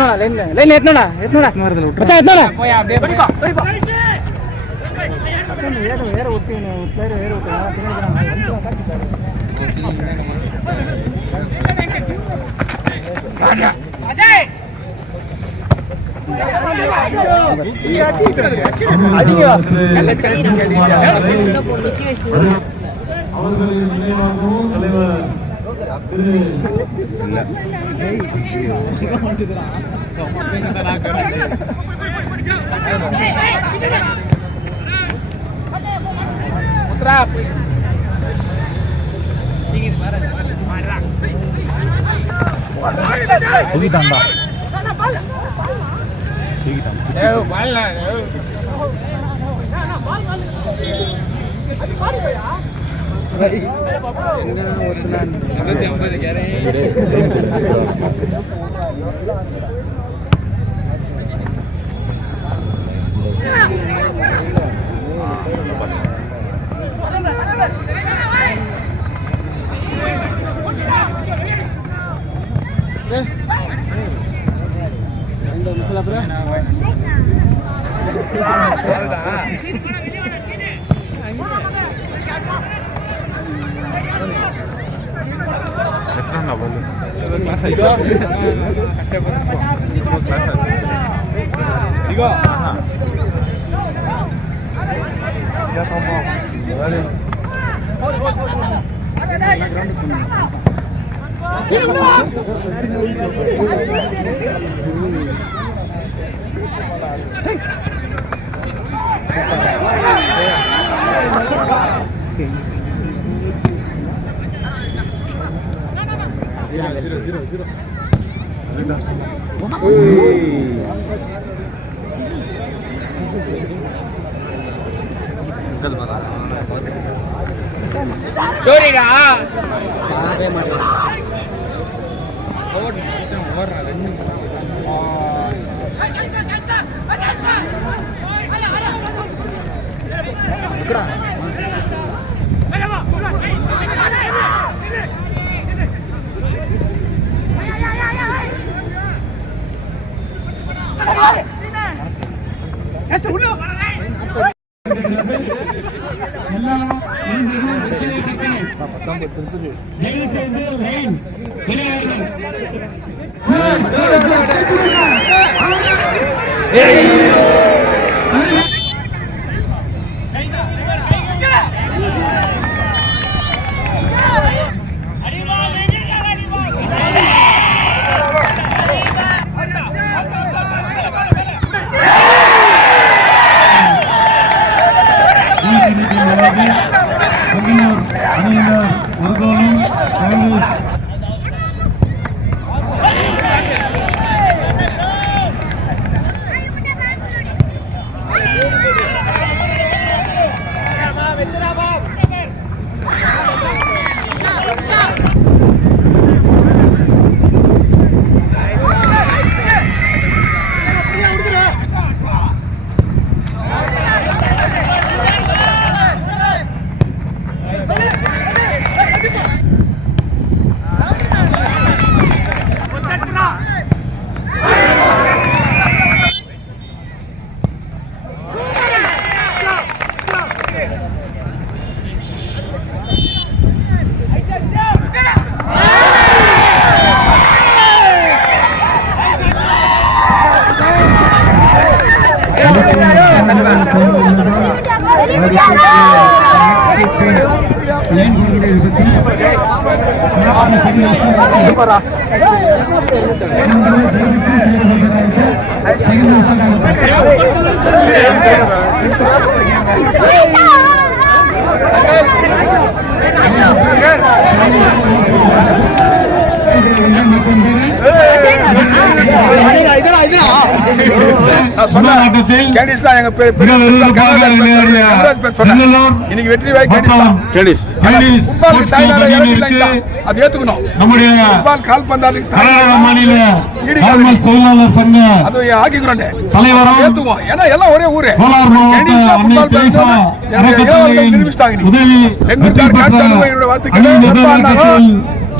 Line எத்தனடா மச்சான் எத்தனடா போய் அப்படியே படிப்பா வேற ஒட்டி பேர் வேற அஜய்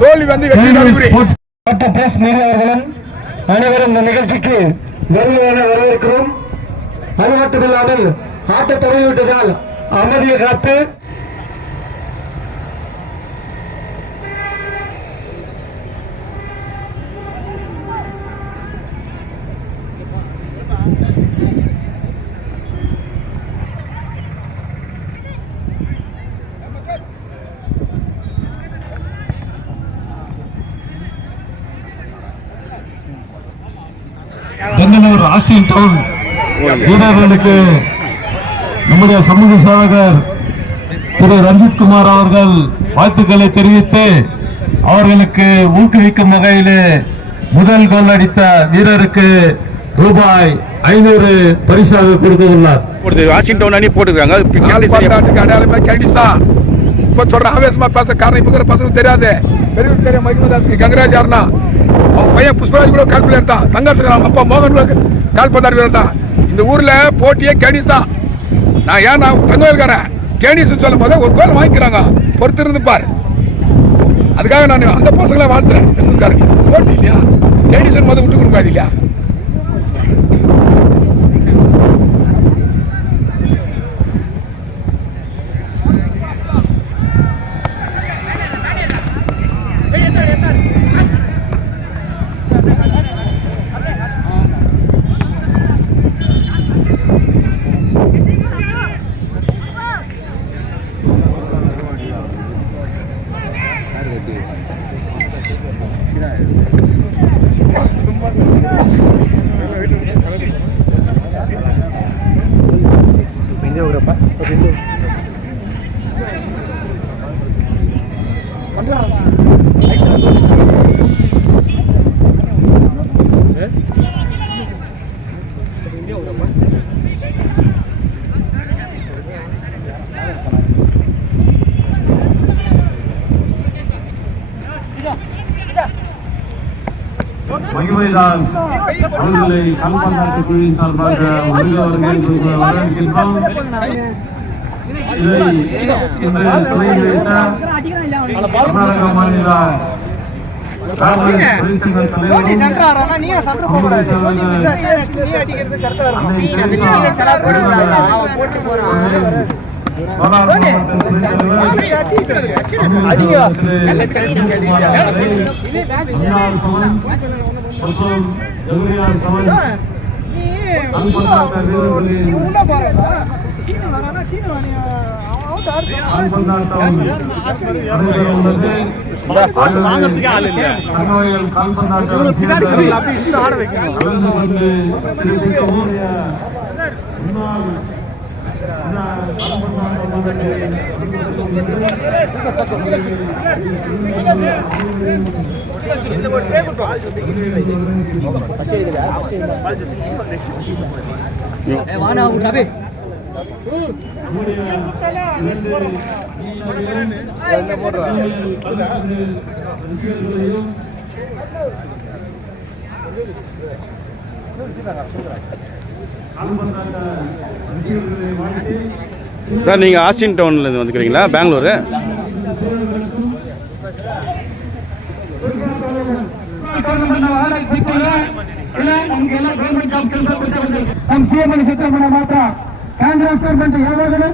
தோல்வி வந்து அனைவரும் இந்த நிகழ்ச்சிக்கு வருவதென வரவேற்கிறோம். அது மட்டுமில்லாமல் ஆட்ட தொடங்கிவிட்டதால் அமைதியை காத்து பெங்களூர் ஆஸ்டின் டவுன் வீரர்களுக்கு நம்முடைய சமூக சேவகர் திரு ரஞ்சித் குமார் அவர்கள் வாழ்த்துக்களை தெரிவித்து அவர்களுக்கு ஊக்குவிக்கும் வகையில் முதல் கோல் அடித்த வீரருக்கு ரூபாய் 500 பரிசாக கொடுக்க உள்ளார். வாஷிங்டன் அணி போட்டுருக்காங்க. அடையாளமே கேண்டிஸ் தான். இப்போ சொல்ற ஆவேசமா பேச காரணம் இப்போ பசங்க தெரியாது. பெரியவர் தெரியும் மைக்ரோதாஸ்க்கு கங்கராஜ் யாருன்னா அவன் பையன் புஷ்பராஜ் கூட கால் பிளேயர் தான். தங்கரசன் அப்பா மோகன் கூட கால் பந்தார் வீரர் தான். இந்த ஊர்ல போட்டியே கேண்டிஸ் தான். நான் தங்கவேல்காரன் கேண்டிஸ் சொல்லும் போது ஒரு கோல் வாங்கிக்கிறாங்க. பொறுத்து இருந்து பாரு. அதுக்காக நான் அந்த பசங்களை வாழ்த்துறேன். எங்க போட்டி இல்லையா கேண்டிஸ் போது விட்டு கொடுக்காது இல்லையா. மகிமைதாஸ் அவர்களை கால்பந்தாட்ட குழுவின் சார்பாக வரவேற்கின்றோம். இதை இன்று துவங்கி வைத்த கர்நாடக மாநில காங்கிரஸ் தொழிற்சங்க சார் நீங்கள் ஆஸ்டின் டவுன்லேருந்து வந்துக்கிறீங்களா பெங்களூரு? ನಮ್ಮ ಸಿಎಂ ಸಿದ್ದರಾಮಯ್ಯ ಮಾತ್ರ ಕಾಂಗ್ರೆಸ್ ಗೌರ್ಮೆಂಟ್ ಯಾವಾಗಲೂ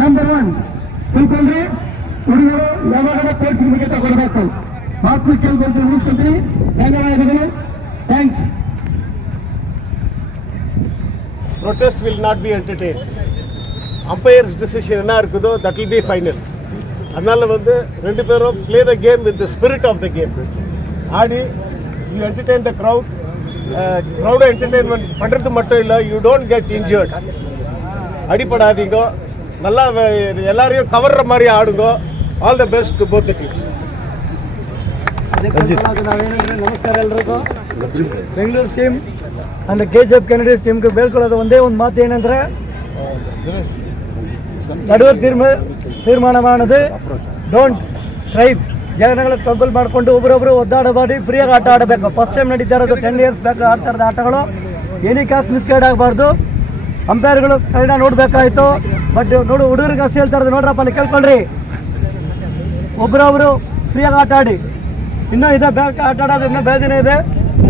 ನಂಬರ್ 1 ತಿಳ್ಕೊಂಡ್ರಿ. ಹುಡುಗರು ಯಾವಾಗಲೂ ಕೋಚಿಂಗ್ ಬಗ್ಗೆ ತಗೊಳ್ಬೇಕು. ಮಾತು ಕೇಳ್ಕೊಂಡು ಉಳಿಸ್ಕೊಳ್ತೀನಿ. ಧನ್ಯವಾದಗಳು. Thanks. Protest will not be entertained. Umpire's decision என்ன இருக்குதோ that will be final. அதனால வந்து ரெண்டு பேரும் play the game with the spirit of the game. Aadi you entertain the crowd. crowd entertainment பண்றது மட்டும் இல்ல, you don't get injured. அடிபடாதீங்க, நல்லா எல்லாரையும் கவர்ற மாதிரி ஆடுங்க. All the best to both the teams. ನಮಸ್ಕಾರ ಎಲ್ರಿಗೂ. Bengaluru team and KGF candidates ಟೀಮ್ಗೆ ಬೇಡ್ಕೊಳ್ಳೋದು ಒಂದೇ ಒಂದು ಮಾತು ಏನಂದ್ರೆ, ನಡುವರು ತೀರ್ಮಾನ ಮಾಡೋದು ಡೋಂಟ್ ಟ್ರೈಬ್. ಜನಗಳ ಕಂಟ್ರೋಲ್ ಮಾಡಿಕೊಂಡು ಒಬ್ಬರೊಬ್ಬರು ಒದ್ದಾಡಬಾಡಿ ಫ್ರೀಯಾಗಿ ಆಟ ಆಡಬೇಕು. ಫಸ್ಟ್ ಟೈಮ್ ನಡೀತಾ ಇರೋದು 10 years ಬ್ಯಾಕ್ ಆಡ್ತಾ ಇರೋದು ಆಟಗಳು. ಏನೇ ಕಾಸು ಮಿಸ್ಗೈಡ್ ಆಗಬಾರ್ದು. ಅಂಪೈರ್ಗಳು ಕೈನ ನೋಡಬೇಕಾಯ್ತು. ಬಟ್ ನೋಡು, ಹುಡುಗರಿಗೆ ಅಷ್ಟು ಹೇಳ್ತಾ ಇರೋದು ನೋಡ್ರಪ್ಪ, ಅಲ್ಲಿ ಕೇಳ್ಕೊಳ್ರಿ, ಒಬ್ಬರೊಬ್ಬರು ಫ್ರೀಯಾಗಿ ಆಟ ಆಡಿ. ಇನ್ನೂ ಇದೆ ಬ್ಯಾಕ್ ಆಟ ಆಡೋದು, ಇನ್ನೂ ಬೇರೆ ದಿನ ಇದೆ.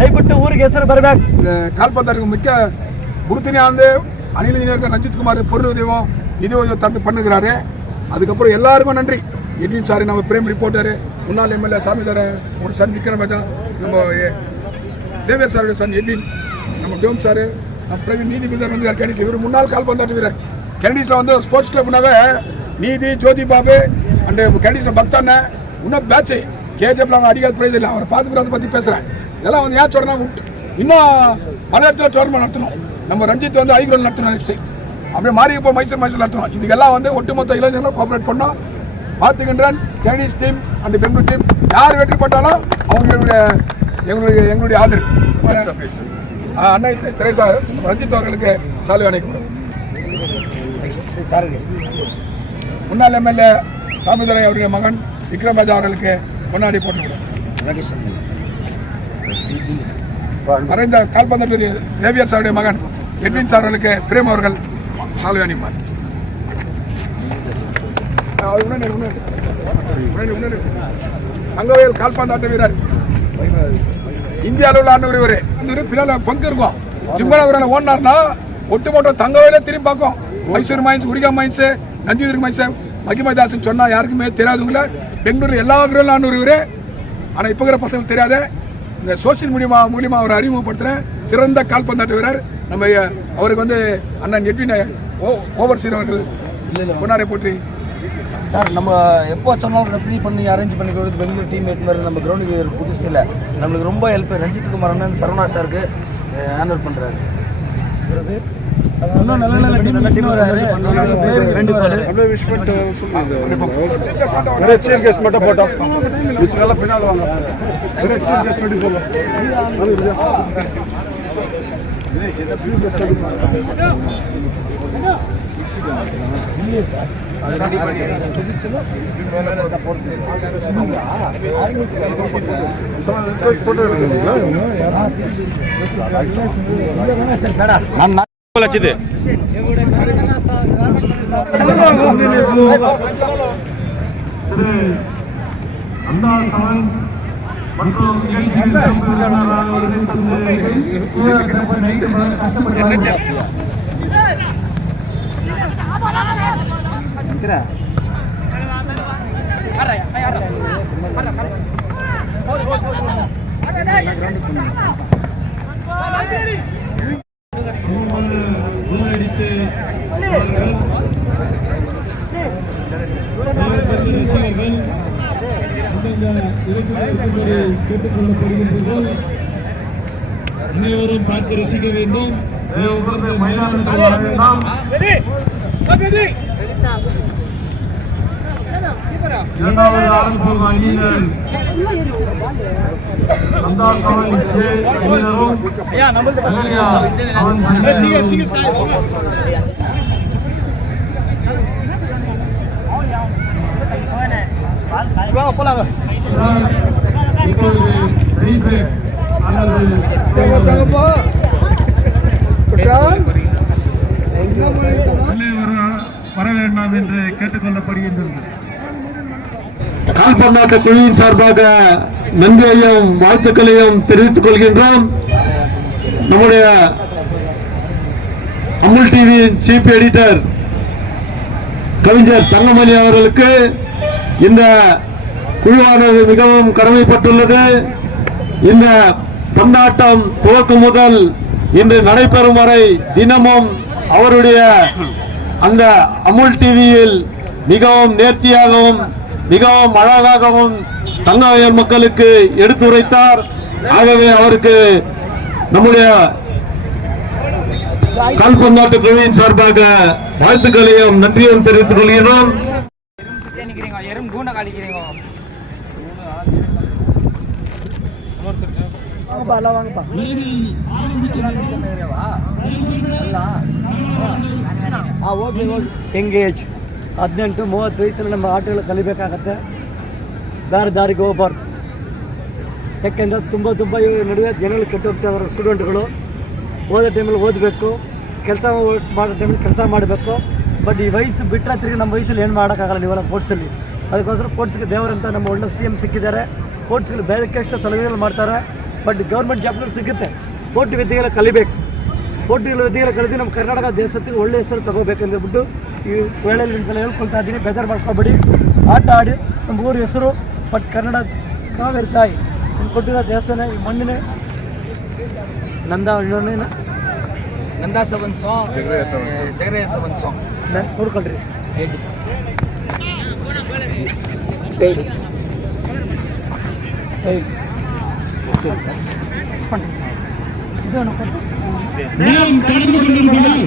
ದಯವಿಟ್ಟು ಊರಿಗೆ ಹೆಸರು ಬರಬೇಕು. கால்பந்தாட்டுக்கு முக்கிய உறுதுணையாக வந்து அணில் இளைஞர்கள் ரஞ்சித்குமார் பொருள் உதவியும் நிதி உதவி தந்து பண்ணுகிறாரு. அதுக்கப்புறம் எல்லாருக்கும் நன்றி. எட்வின் சார், நம்ம பிரேம் ரிப்போர்ட்டரு, முன்னாள் எம்எல்ஏ சாமிதார ஒரு சன் விக்ரமராஜா, நம்ம சேவியர் சாருடைய சன் எட்வின், நம்ம டோம் சார், நம்ம பிரவீன் நீதிபதியார் வந்து கேண்டிடேட். இவர் முன்னாள் கால்பந்தாட்டு வீரர். கேண்டிடேட்ல வந்து ஸ்போர்ட்ஸ் கிளப்னாவே நீதி, ஜோதி பாபு அண்ட் கேண்டிடேட்ல பக்தான இன்னும் பேட்ச் கேஜிஎஃப்ல அவங்க அடிக்காத பிரைஸ் இல்லை. அவரை பார்த்து பற்றி பேசுகிறேன். இதெல்லாம் வந்து ஏன் சொல்கிறேன்னா இன்னும் பல இடத்துல டோர்னமெண்ட் நடத்தணும். நம்ம ரஞ்சித் வந்து ஐக்ரோல் நடத்தணும், நெக்ஸ்ட் அப்படியே மாறி இப்போ மைசூர் நடத்தணும். இதுக்கெல்லாம் வந்து ஒட்டுமொத்த இளைஞர்களும் கோஆப்ரேட் பண்ணோம். பார்த்துக்கின்றேன். கேண்டிஸ் டீம் அண்ட் பெங்களூர் டீம் யார் வெற்றி போட்டாலும் அவங்களுடைய எங்களுடைய ஆதரவு. அன்னை திரேசா ரஞ்சித் அவர்களுக்கு சால்வை அணைக்கப்படும். முன்னாள் எம்எல்ஏ சாமிதுரை அவருடைய மகன் விக்ரமராஜா அவர்களுக்கு முன்னாடி போட்டுவிடும். மறைந்த கால்பந்தாட்டு சேவியர் சாருடைய மகன் எட்வின் சார் அவர்களுக்கு பிரேம் அவர்கள் சால்வை அணிப்பார். தங்கவேல் கால்பந்தாட்ட வீரர், இந்திய அளவில் ஆண்டு இவர் பின்னால் பங்கு இருக்கும். ஜிம்பா ஓடினார்னா ஒட்டுமொத்த தங்கவேலே திரும்பி பார்க்கும். மைசூர் மைன்ஸ், உரிகா மைன்ஸ், நஞ்சூர் மைன்ஸ், மகிமதாசன் சொன்னா யாருக்குமே தெரியாதுங்கள. பெங்களூர் எல்லா கிரௌண்ட்ல ஆண்டு இவர். ஆனால் இப்போ இருக்கிற பசங்க தெரியாது. இந்த சோசியல் மூலியமா அவரை அறிமுகப்படுத்துகிறேன். சிறந்த கால்பந்தாட்ட வீரர். நம்ம அவருக்கு வந்து அண்ணன் எட்வின் ஓவர்சீர் அவர்கள் கொண்டாடி போற்றி சார், நம்ம எப்போ சொன்னாலும் ரெஃப்ரி பண்ணி அரேஞ்ச் பண்ணி கொடுத்து பெங்களூர் டீம் மேட் மாதிரி நம்ம கிரௌண்டுக்கு புதுசு இல்லை. நம்மளுக்கு ரொம்ப ஹெல்ப். ரஞ்சித் குமார் அண்ணன் சரவணா சாருக்கு ஹேண்டில் பண்ணுறாரு. இன்னும் நல்ல டீம் வராரு. சீஃப் கெஸ்ட் மட்டும் போட்டோம். மிச்சம் பின்னால் வாங்க. சீஃப் கெஸ்ட் சொல்லி போங்க. அனைவரும் பார்த்து ரசிக்க வேண்டும். இரண்டாவது ஆரம்பம் அணியினர் வர வேண்டாம் என்று கேட்டுக்கொள்ளப்படுகின்றது. கால்பந்தாட்ட குழுவின் சார்பாக நன்றியையும் வாழ்த்துக்களையும் தெரிவித்துக் கொள்கின்றோம். நம்முடைய அமுல் டிவியின் சீஃப் எடிட்டர் கவிஞர் தங்கமணி அவர்களுக்கு இந்த குழுவானது மிகவும் கடமைப்பட்டுள்ளது. இந்த பந்தாட்டம் துவக்கம் முதல் இன்று நடைபெறும் வரை தினமும் அவருடைய அந்த அமுல் டிவியில் மிகவும் நேர்த்தியாகவும் மிகவும் அழகாகவும் தங்கவயல் மக்களுக்கு எடுத்துரைத்தார். ஆகவே அவருக்கு நம்முடைய கால்பந்தாட்டு குழுவின் சார்பாக வாழ்த்துக்களையும் நன்றியும் தெரிவித்துக் கொள்கிறோம். ಎಂಗೇಜ್ 18-30 ವಯಸ್ಸಲ್ಲಿ ನಮ್ಮ ಆಟಗಳು ಕಲಿಬೇಕಾಗತ್ತೆ. ಬೇರೆ ದಾರಿಗೆ ಹೋಗಬಾರ್ದು. ಯಾಕೆಂದರೆ ತುಂಬ ನಡುವೆ ಜನಗಳು ಕೆಟ್ಟು ಹೋಗ್ತಾಯಿದ್ದಾರೆ. ಸ್ಟೂಡೆಂಟ್ಗಳು ಓದೋ ಟೈಮಲ್ಲಿ ಓದಬೇಕು, ಕೆಲಸ ಮಾಡೋ ಟೈಮಲ್ಲಿ ಕೆಲಸ ಮಾಡಬೇಕು. ಬಟ್ ಈ ವಯಸ್ಸು ಬಿಟ್ಟರೆ ತಿರುಗಿ ನಮ್ಮ ವಯಸ್ಸಲ್ಲಿ ಏನು ಮಾಡೋಕ್ಕಾಗಲ್ಲ ನೀವೆಲ್ಲ ಸ್ಪೋರ್ಟ್ಸಲ್ಲಿ. ಅದಕ್ಕೋಸ್ಕರ ಸ್ಪೋರ್ಟ್ಸ್ಗೆ ದೇವರಂತ ನಮ್ಮ ಒಳ್ಳೆ CM ಸಿಕ್ಕಿದ್ದಾರೆ. ಸ್ಪೋರ್ಟ್ಸ್ಗಳು ಬೇರೆಷ್ಟು ಸಲಹೆಗಳು ಮಾಡ್ತಾರೆ. ಬಟ್ ಗೌರ್ಮೆಂಟ್ ಜಾಬ್ಗಳು ಸಿಗುತ್ತೆ. ಪೋಟಿ ವಿದ್ಯೆಗೆಲ್ಲ ಕಲಿಬೇಕು. ಪೋಟಿ ವಿದ್ಯೆಗೆಲ್ಲ ಕಲಿತು ನಮ್ಮ ಕರ್ನಾಟಕ ದೇಶಕ್ಕೆ ಒಳ್ಳೆ ಹೆಸರು ತಗೋಬೇಕಂದ್ಬಿಟ್ಟು ಈ ವೇಳೆಯಲ್ಲಿ ನಿಮ್ಗೆಲ್ಲ ಹೇಳ್ಕೊಳ್ತಾ ಇದ್ದೀನಿ. ಬೇಜಾರು ಮಾಡ್ಕೊಬೇಡಿ, ಆಟ ಆಡಿ ನಮ್ಮ ಊರ ಹೆಸರು. ಬಟ್ ಕನ್ನಡ ಕಾವೇರಿ ತಾಯಿ ಕೊಟ್ಟಿರೋ ದೇವಸ್ಥಾನ ಈ ಮಣ್ಣಿನ ನಂದಾ ಸೆವೆನ್ ಸಾಂಗ್, ಜಗರೇ ಸೆವೆನ್ ಸಾಂಗ್ ನೋಡ್ಕೊಳ್ರಿ. நாம் கடந்து கொண்டிருப்பதால்